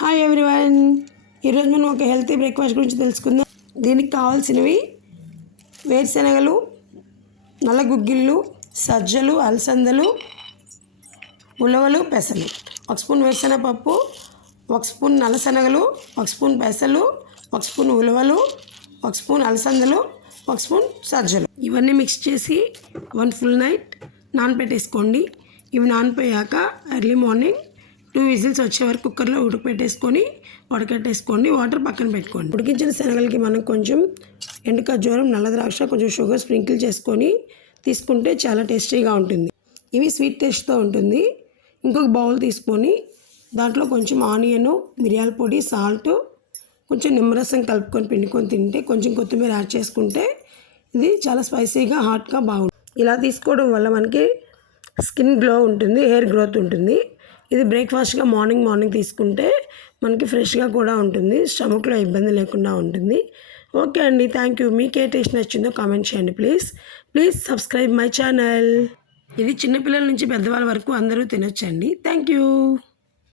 Hi everyone, ఈరోజు మనం ఒక హెల్తీ బ్రేక్ఫాస్ట్ గురించి తెలుసుకుందాం. దీనికి కావాల్సినవి వేరుశనగలు, నల్ల గుగ్గిళ్ళు, సజ్జలు, అలసందలు, ఉలవలు, పెసలు. 1 స్పూన్ వేరుశనగపప్పు, 1 స్పూన్ నల్లశనగలు, 1 స్పూన్ పెసలు, 1 స్పూన్ ఉలవలు, 1 స్పూన్ అలసందలు, 1 స్పూన్ సజ్జలు. ఇవన్నీ మిక్స్ చేసి 1 ఫుల్ నైట్ నానబెట్టేసుకోండి. ఇవి నానిపోయాక ఎర్లీ మార్నింగ్ 2 విజిల్స్ వచ్చే వరకు కుక్కర్లో ఉడకపెట్టేసుకొని వడకట్టేసుకోండి. వాటర్ పక్కన పెట్టుకోండి. ఉడికించిన శనగలకి మనం కొంచెం ఎండు ఖర్జూరం, నల్ల ద్రాక్ష, కొంచెం షుగర్ స్ప్రింకిల్ చేసుకొని తీసుకుంటే చాలా టేస్టీగా ఉంటుంది. ఇవి స్వీట్ టేస్ట్తో ఉంటుంది. ఇంకొక బౌల్ తీసుకొని దాంట్లో కొంచెం ఆనియన్, మిరియాల పొడి, సాల్ట్, కొంచెం నిమ్మరసం కలుపుకొని పిండుకొని తింటే, కొంచెం కొత్తిమీర యాడ్ చేసుకుంటే ఇది చాలా స్పైసీగా హాట్గా బాగుంటుంది. ఇలా తీసుకోవడం వల్ల మనకి స్కిన్ గ్లో ఉంటుంది, హెయిర్ గ్రోత్ ఉంటుంది. ఇది బ్రేక్ఫాస్ట్గా మార్నింగ్ తీసుకుంటే మనకి ఫ్రెష్గా కూడా ఉంటుంది, స్టమక్లో ఇబ్బంది లేకుండా ఉంటుంది. ఓకే అండి, థ్యాంక్ యూ. మీకు ఏ టేస్ట్ నచ్చిందో కామెంట్ చేయండి ప్లీజ్ సబ్స్క్రైబ్ మై ఛానల్. ఇది చిన్నపిల్లల నుంచి పెద్దవాళ్ళ వరకు అందరూ తినొచ్చండి. Thank you.